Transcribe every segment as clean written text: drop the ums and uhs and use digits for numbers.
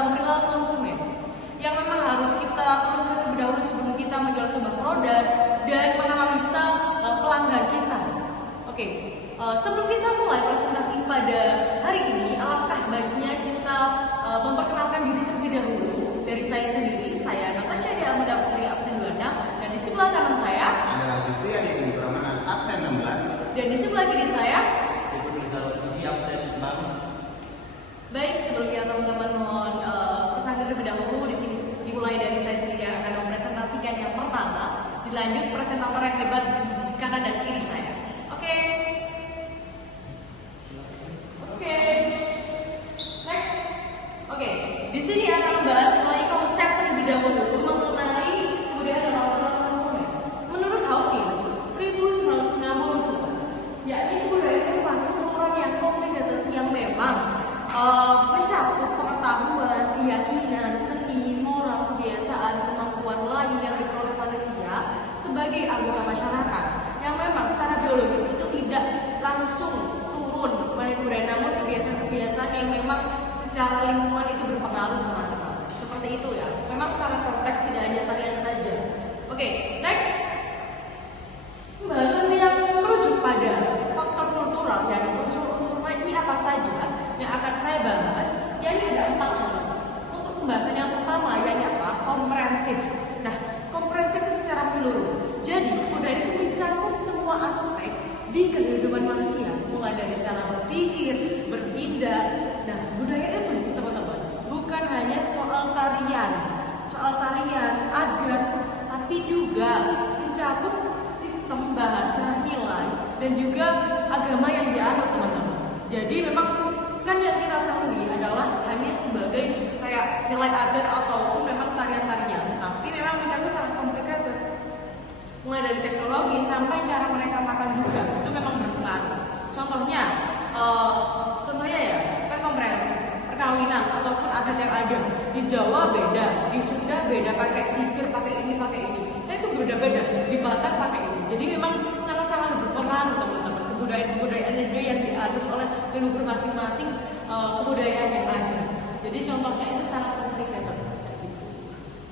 dalam perilaku konsumen yang memang harus kita terus terlebih dahulu sebelum kita menjual sebuah produk dan menganalisa pelanggan kita. Oke, sebelum kita mulai presentasi pada hari ini, alangkah baiknya kita memperkenalkan diri terlebih dahulu. Dari saya sendiri, saya Natasha Diamanda Putri absen 26, dan di sebelah kanan saya adalah Jufri Adi Pramana absen 16, dan di sebelah kiri saya Ibu Rizal Sufi absen 6. Baik, sebelumnya teman-teman mohon pesan terlebih dahulu. Di sini dimulai dari saya sendiri yang akan mempresentasikan yang pertama, dilanjut presentator yang hebat di kanan dan kiri saya. Oke. Next. Oke, di sini akan membahas mengenai konsep terlebih dahulu mengenai kebudayaan dalam perilaku konsumen. Menurut Hawkins 1992, yakni kebudayaan merupakan sesuatu yang complicated yang memang mencakup pengetahuan, keyakinan, seni, moral, kebiasaan, kemampuan lain yang diperoleh manusia sebagai anggota masyarakat yang memang secara biologis itu tidak langsung turun kepada kebudayaan, namun kebiasaan-kebiasaan yang memang secara lingkungan itu berpengaruh teman-teman. Seperti itu ya. Memang secara konteks tidak hanya tarian saja. Oke, next. Pembahasan yang merujuk pada faktor kultural, yakni unsur-unsur lain apa saja yang akan saya bahas, yakni ada 4 hal. Untuk pembahasan yang pertama, yakni apa? Komprehensif. Nah, komprehensif itu secara menyeluruh. Jadi, kebudayaan itu mencakup semua aspek di kehidupan manusia, mulai dari cara berpikir, bertindak. Nah, budaya itu, teman-teman, bukan hanya soal tarian, adat, tapi juga mencakup sistem bahasa, nilai, dan juga agama yang dianut, teman-teman. Jadi memang kan yang kita ketahui adalah hanya sebagai kayak nilai adat ataupun memang tarian-tarian, tapi memang mencakup sangat complicated. Mulai dari teknologi sampai cara mereka makan juga itu memang berpengaruh. Contohnya ya, kan komprehensif, perkawinan ataupun adat yang ada di Jawa beda, di Sunda beda, pakai siger, pakai ini. Nah itu beda-beda, di Batak pakai ini. Jadi memang sangat-sangat berpengaruh, teman-teman, kebudayaan itu yang diadut oleh leluhur masing-masing kebudayaan yang ada. Jadi contohnya itu sangat complicated.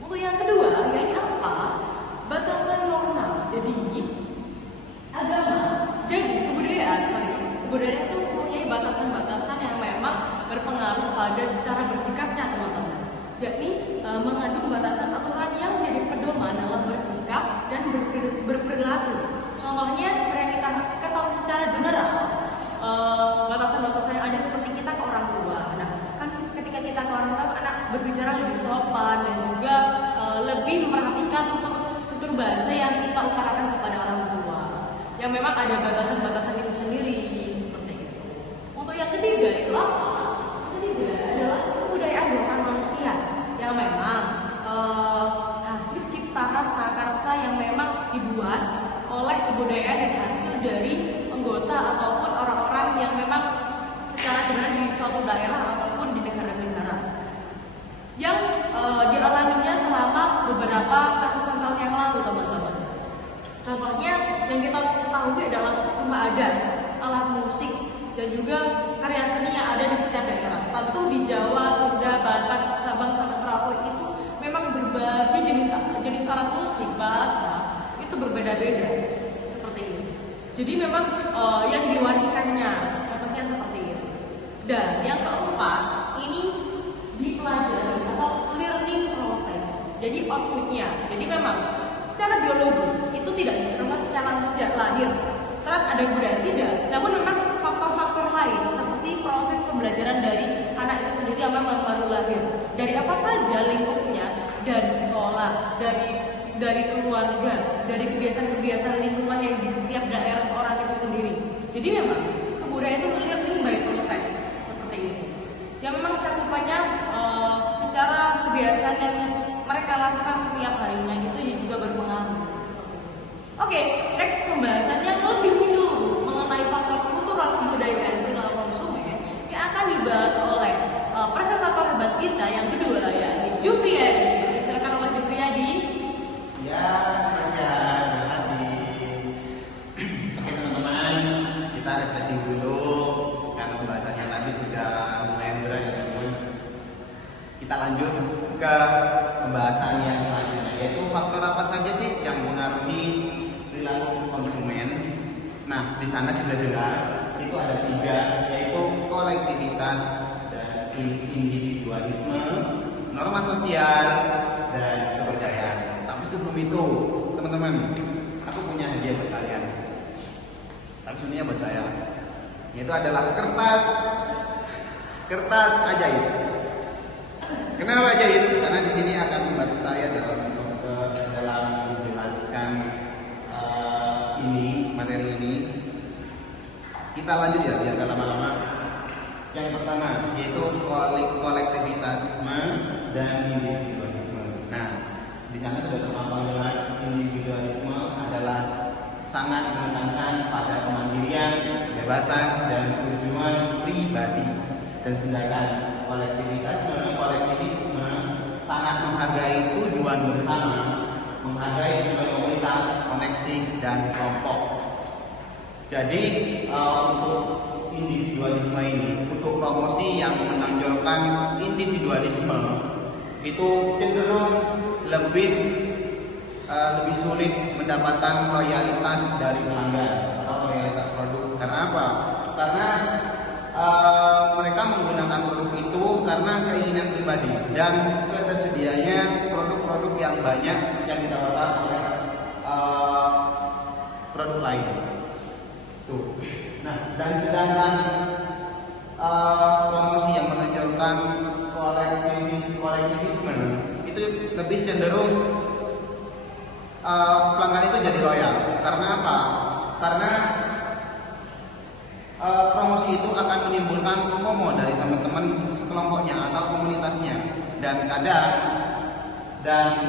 Untuk yang kedua, yakni apa? Batasan normal. Jadi kebudayaan itu mempunyai batasan-batasan yang memang berpengaruh pada cara bersikapnya, teman-teman. Yakni mengandung batasan aturan yang menjadi pedoman dalam bersikap dan berperilaku. Contohnya seperti yang kita ketahui secara general, batasan-batasan yang ada seperti kita ke orang tua. Nah, kan ketika kita ke orang tua, anak berbicara lebih sopan dan juga lebih memperhatikan tutur bahasa yang kita utarakan kepada orang tua. Yang memang ada batasan-batasan itu sendiri, seperti itu. Untuk yang ketiga itu apa? Ketiga adalah kebudayaan buatan manusia yang memang hasil cipta karsa yang memang dibuat oleh kebudayaan dan hasil dari anggota ataupun orang-orang yang memang secara general di suatu daerah ataupun di negara-negara yang dialaminya selama beberapa ratusan tahun yang lalu, teman-teman. Contohnya yang kita ketahui adalah rumah adat, alat musik, dan juga karya seni yang ada di setiap daerah. Tentu di Jawa, Sunda, Batak, Sabang, sampai Merauke itu memang berbagai jenis alat musik, bahasa itu berbeda-beda seperti itu. Jadi memang yang diwariskannya, contohnya seperti itu. Dan yang keempat, ini dipelajari atau learning process. Jadi outputnya. Jadi memang secara biologis itu tidak diterima secara langsung sejak lahir. Terus ada budaya tidak. Namun memang faktor-faktor lain seperti proses pembelajaran dari anak itu sendiri yang memang baru lahir. Dari apa saja lingkupnya, dari sekolah, dari keluarga, dari kebiasaan-kebiasaan lingkungan yang di setiap daerah orang itu sendiri. Jadi memang kebudayaan itu learning by process seperti itu. Yang memang cakupannya secara kebiasaan yang mereka lakukan setiap harinya itu juga berpengaruh seperti itu. Oke, next pembahasan yang lebih menyeluruh mengenai faktor kultural kebudayaan perilaku konsumen yang akan dibahas oleh presentator hebat kita yang kedua, yakni Jufri Adi. Silakan oleh Jufri Adi. Ya, terima kasih. Oke teman-teman, kita refreshing dulu karena pembahasannya tadi sudah lumayan berat ya teman-teman. Kita Nah, di sana sudah jelas itu ada 3, yaitu kolektivitas dan individualisme, norma sosial, dan kepercayaan. Tapi sebelum itu, teman-teman, aku punya hadiah buat kalian. Tapi sebenarnya buat saya, yaitu adalah kertas ajaib. Kenapa ajaib? Karena di sini akan membantu saya dalam menjelaskan materi ini. Kita lanjut ya, biar gak lama-lama. Yang pertama yaitu kolektivitasme dan individualisme. Nah, di sana sudah terpampang jelas individualisme adalah sangat menekankan pada kemandirian, kebebasan, dan tujuan pribadi. Dan sedangkan kolektivisme sangat menghargai tujuan bersama, menghargai tujuan komunitas, koneksi, dan kelompok. Jadi untuk individualisme ini, untuk promosi yang menonjolkan individualisme itu cenderung lebih sulit mendapatkan loyalitas dari pelanggan atau loyalitas produk. Karena apa? Karena mereka menggunakan produk itu karena keinginan pribadi dan ketersediaannya produk-produk yang banyak yang ditawarkan oleh produk lain. Tuh. Nah, dan sedangkan promosi yang menonjolkan kolektivisme itu lebih cenderung pelanggan itu jadi loyal. Karena apa? Karena promosi itu akan menimbulkan FOMO dari teman-teman sekelompoknya atau komunitasnya, dan kadang dan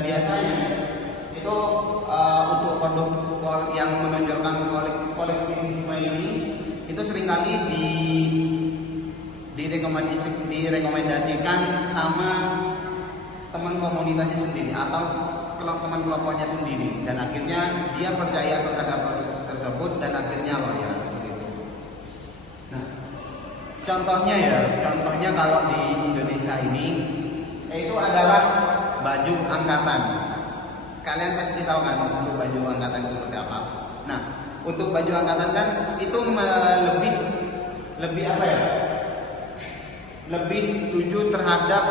biasanya itu untuk produk yang menonjolkan kolektivisme ini itu seringkali direkomendasikan sama teman komunitasnya sendiri atau teman kelompoknya sendiri, dan akhirnya dia percaya terhadap produk tersebut dan akhirnya loyal seperti itu. Nah, contohnya kalau di Indonesia ini itu adalah baju angkatan. Kalian pasti tahu kan untuk baju angkatan itu seperti apa. Nah, untuk baju angkatan kan itu lebih apa ya? Lebih tuju terhadap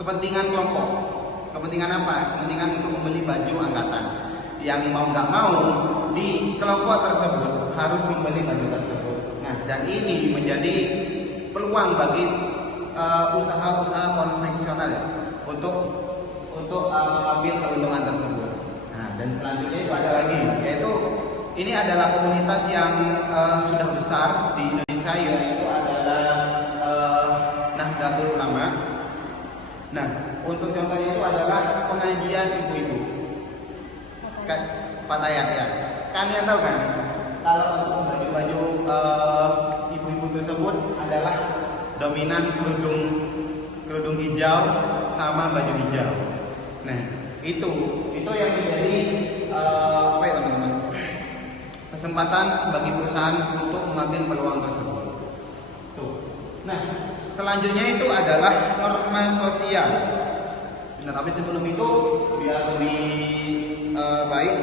kepentingan kelompok. Kepentingan apa? Kepentingan untuk membeli baju angkatan. Yang mau nggak mau di kelompok tersebut harus membeli baju tersebut. Nah, dan ini menjadi peluang bagi usaha-usaha konvensional ya, untuk mengambil keuntungan tersebut. Nah, dan selanjutnya itu ada lagi, yaitu ini adalah komunitas yang sudah besar di Indonesia, yaitu adalah Nahdlatul Ulama. Nah, untuk contohnya itu adalah pengajian ibu-ibu. Pak Tayat ya. Kalian tahu kan? Kalau untuk baju-baju ibu-ibu tersebut adalah dominan kerudung hijau sama baju hijau. Nah, itu yang menjadi apa ya teman-teman? Kesempatan bagi perusahaan untuk mengambil peluang tersebut. Tuh. Nah, selanjutnya itu adalah norma sosial. Nah, tapi sebelum itu biar lebih baik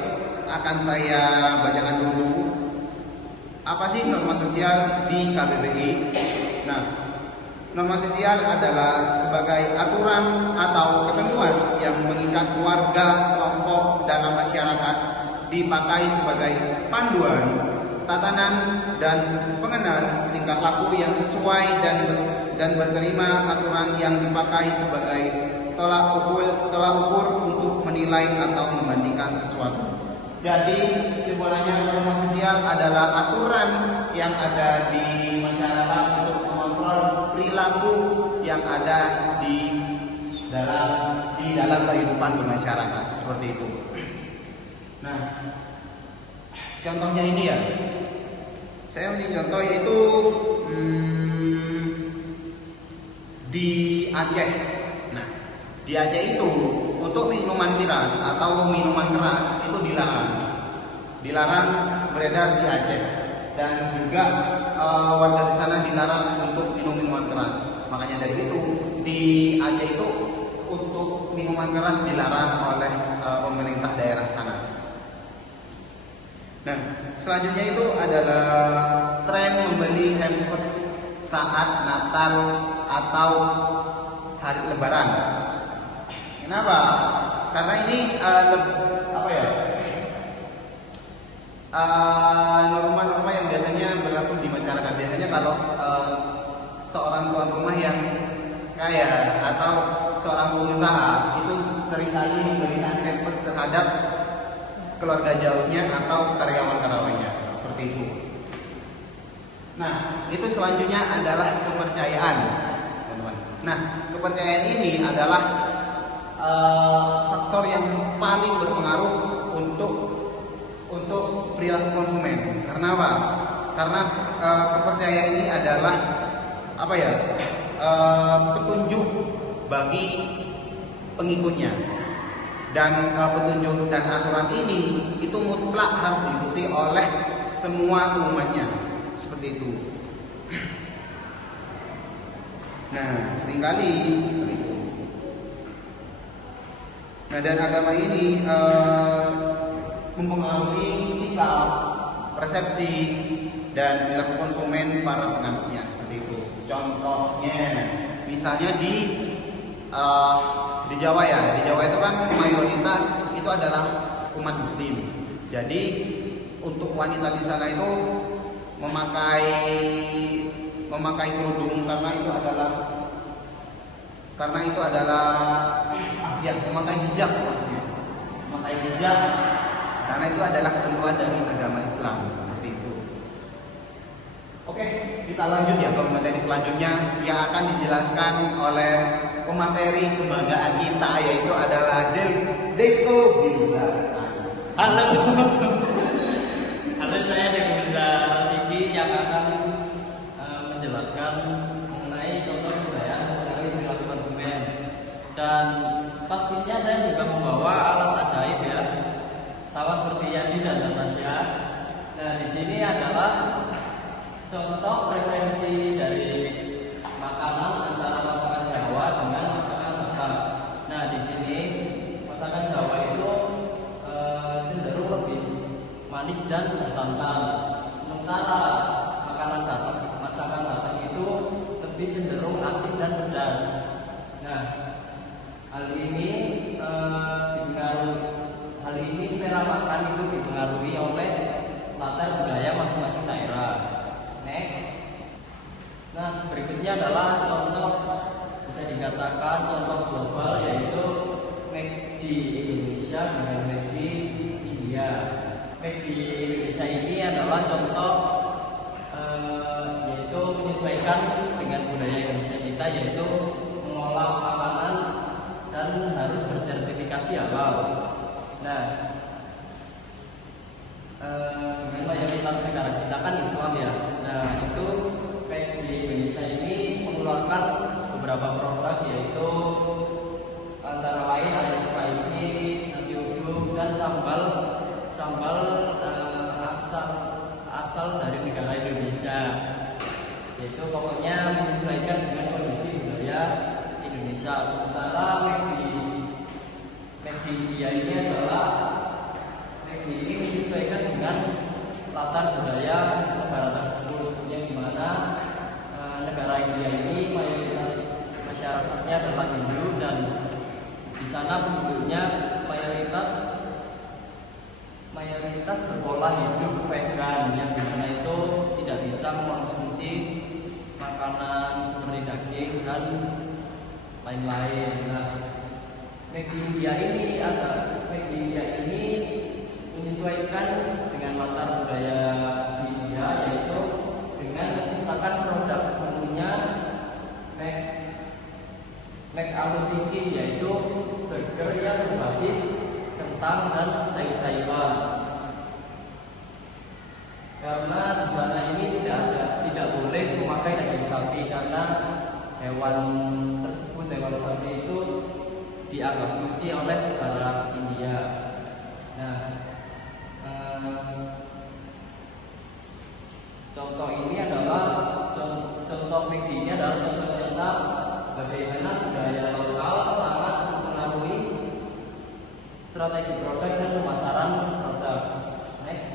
akan saya bacakan dulu apa sih norma sosial di KBBI. Nah, norma sosial adalah sebagai aturan atau ketentuan yang mengikat keluarga, kelompok dalam masyarakat, dipakai sebagai panduan, tatanan dan pengenal tingkah laku yang sesuai dan berterima aturan yang dipakai sebagai tolak ukur untuk menilai atau membandingkan sesuatu. Jadi kesimpulannya, norma sosial adalah aturan yang ada di masyarakat untuk mengontrol perilaku yang ada di dalam kehidupan bermasyarakat, seperti itu. Nah, contohnya ini ya, saya ini contoh yaitu di Aceh. Nah, di Aceh itu untuk minuman miras atau minuman keras itu dilarang beredar di Aceh, dan juga warga di sana dilarang untuk minum minuman keras. Makanya dari itu di Aceh itu untuk minuman keras dilarang oleh pemerintah daerah sana. Nah, selanjutnya itu adalah tren membeli hampers saat Natal atau hari Lebaran. Kenapa? Karena ini norma-norma yang biasanya berlaku di masyarakat. Biasanya kalau seorang tuan rumah yang kaya atau seorang pengusaha itu seringkali memberikan hampers terhadap keluarga jauhnya atau karyawan-karyawannya, seperti itu. Nah, itu selanjutnya adalah kepercayaan, teman-teman. Nah, kepercayaan ini adalah faktor yang paling berpengaruh untuk perilaku konsumen. Karena apa? Karena kepercayaan ini adalah petunjuk bagi pengikutnya, dan petunjuk dan aturan ini itu mutlak harus diikuti oleh semua umatnya, seperti itu. Nah, seringkali itu. Nah, dan agama ini mempengaruhi sikap, persepsi, dan perilaku konsumen para penganutnya, seperti itu. Contohnya, misalnya di Jawa ya, di Jawa itu kan mayoritas itu adalah umat Muslim. Jadi untuk wanita di sana itu memakai kerudung karena itu adalah memakai hijab maksudnya. Memakai hijab karena itu adalah ketentuan dari agama Islam, seperti itu. Oke, kita lanjut ya ke materi selanjutnya yang akan dijelaskan oleh pemateri kebanggaan kita, yaitu adalah Deko Birza. Halo, saya Deko Birza Rasiki yang akan menjelaskan mengenai contoh kebudayaan mempengaruhi perilaku konsumen. Dan pastinya saya juga membawa alat ajaib ya, sama seperti Yadi dan Natasha. Nah, di sini adalah contoh preferensi dari makanan antara masakan Jawa dengan masakan Batak. Nah, di sini masakan Jawa itu cenderung lebih manis dan bersantan. Sementara masakan Batak itu lebih cenderung asin dan pedas. Nah, hal ini selera makan itu dipengaruhi oleh latar budaya masing-masing daerah. Next. Nah, berikutnya adalah contoh, bisa dikatakan contoh global, yaitu McD Indonesia dengan McD India. McD Indonesia ini adalah contoh yaitu menyesuaikan dengan budaya Indonesia kita, yaitu mengolah makanan dan harus bersertifikasi halal. Nah, dengan mayoritas negara kita kan Islam ya. Nah, itu kayak di Indonesia ini mengeluarkan beberapa produk, yaitu antara lain ada spicy, nasi uduk, dan sambal asal dari negara Indonesia. Yaitu pokoknya menyesuaikan dengan kondisi budaya Indonesia. Sementara McD India ini menyesuaikan dengan latar budaya negara tersebut, yang dimana negara India ini mayoritas masyarakatnya adalah Hindu, dan di sana penduduknya mayoritas berpola hidup vegan, yang dimana itu tidak bisa mengkonsumsi makanan seperti daging dan lain-lain. Nah, McD India ini menyesuaikan dengan latar budaya India, yaitu dengan menciptakan produk menunya McAloo, yaitu burger yang berbasis kentang dan sayur-sayuran. Karena di sana ini tidak boleh memakai daging sapi, karena hewan sapi itu dianggap suci oleh negara India. Nah, contoh ini adalah contoh McD ini adalah contoh nyata bagaimana budaya lokal sangat mempengaruhi strategi produk dan pemasaran produk. Next.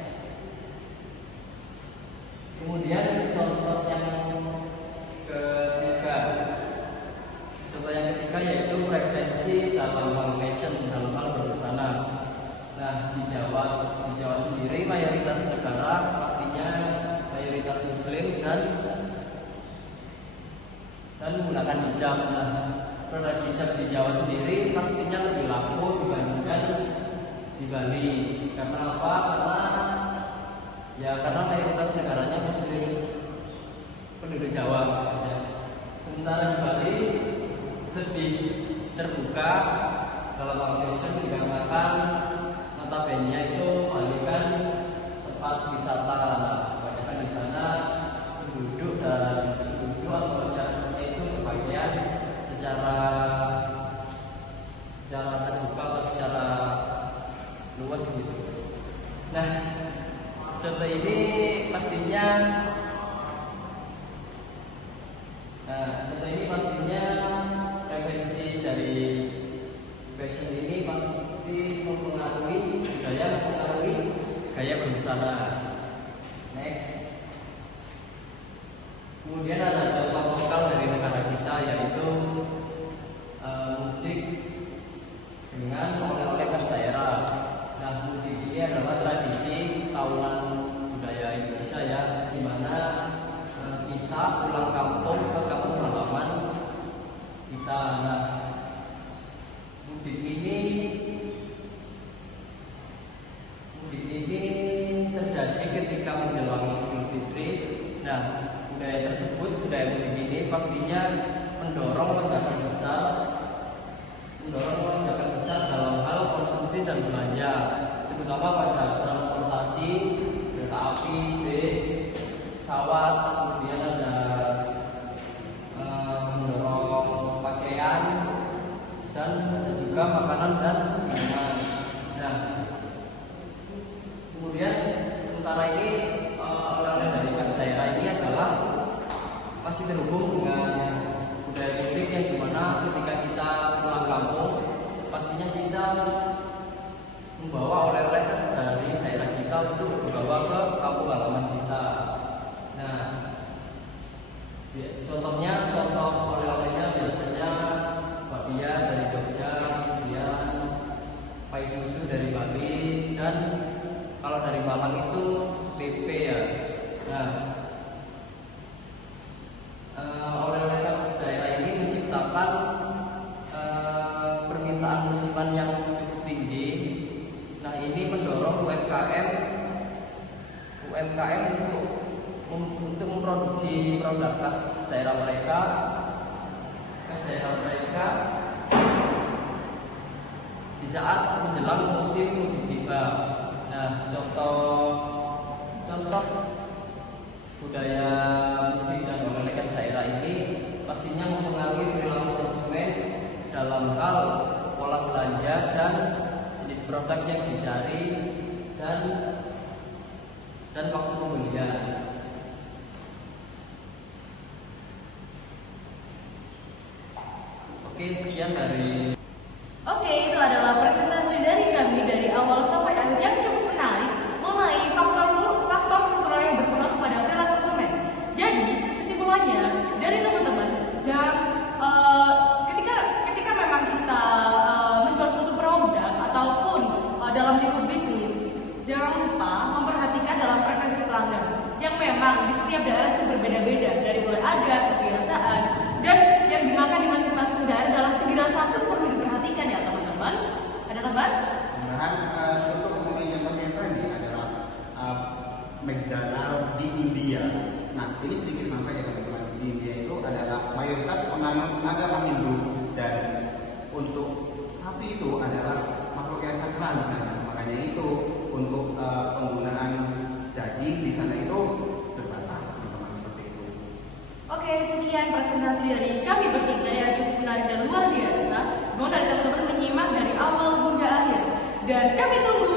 dan menggunakan hijab. Nah, produk hijab di Jawa sendiri pastinya lebih laku dibandingkan di Bali. Karena apa? Karena mayoritas negaranya muslim, penduduk Jawa maksudnya. Sementara di Bali lebih terbuka dalam hal fashion, dikarenakan notabene itu Bali kan tempat wisata. Kebanyakan di sana penduduk atau masyarakatnya itu berpakaian secara terbuka atau secara luas gitu. Nah, contoh ini pastinya referensi dari fashion ini pasti mempengaruhi gaya berbusana. Next. Kemudian ada contoh lokal dari negara kita, yaitu mudik dengan oleh-oleh khas daerah. Nah, mudik ini adalah tradisi tahunan budaya Indonesia ya, di mana kita pulang kampung ke kampung halaman kita. Nah, mudik ini terjadi ketika menjelang Idul Fitri. Nah, budaya mudik ini pastinya mendorong lonjakan besar dalam hal konsumsi dan belanja, terutama pada transportasi, kereta api, bis, pesawat. Kemudian ada mendorong pakaian dan juga makanan dan minuman. Nah, kemudian sementara ini oleh-oleh dari khas daerah ini adalah masih terhubung dengan budaya mudik, yang dimana ketika kita pulang kampung pastinya kita membawa oleh-oleh khas dari daerah kita untuk dibawa ke kampung halaman kita. Nah, contoh oleh-olehnya biasanya bakpia dari Jogja, kemudian pai susu dari Bali, dan kalau dari Malang itu PP ya. Nah, oleh-oleh khas daerah ini menciptakan permintaan musiman yang cukup tinggi. Nah, ini mendorong UMKM untuk memproduksi produk khas daerah mereka di saat menjelang musim mudik tiba. Nah, contoh budaya mudik dan oleh-oleh khas daerah ini pastinya mempengaruhi perilaku konsumen dalam hal pola belanja dan jenis produk yang dicari dan waktu pembelian. Oke, sekian dari. Oke, itu adalah presentasi dari kami dari awal sampai akhir yang cukup menarik mengenai faktor kultural yang berpengaruh pada perilaku konsumen. Jadi, kesimpulannya dari teman-teman, ketika memang kita menjual suatu produk ataupun dalam lingkup bisnis, jangan lupa memperhatikan dalam preferensi pelanggan yang memang di setiap daerah itu berbeda-beda, dari mulai adat, kebiasaan, dan yang dimakan di masing-masing daerah dalam segi rasa pun perlu diperhatikan ya teman-teman. Ada tambahan? Untuk memenuhi contoh yang tadi adalah McDonald di India. Nah, ini sedikit nampak ya teman-teman. Di India itu adalah mayoritas penganut agama Hindu, dan untuk sapi itu adalah makhluk yang sakral di sana. Makanya itu untuk penggunaan daging di sana itu terbatas, teman-teman, seperti itu. Oke, sekian presentasi dari kami bertiga yang cukup menarik dan luar biasa. Mohon dari teman-teman menyimak dari awal hingga akhir. Dan kami tunggu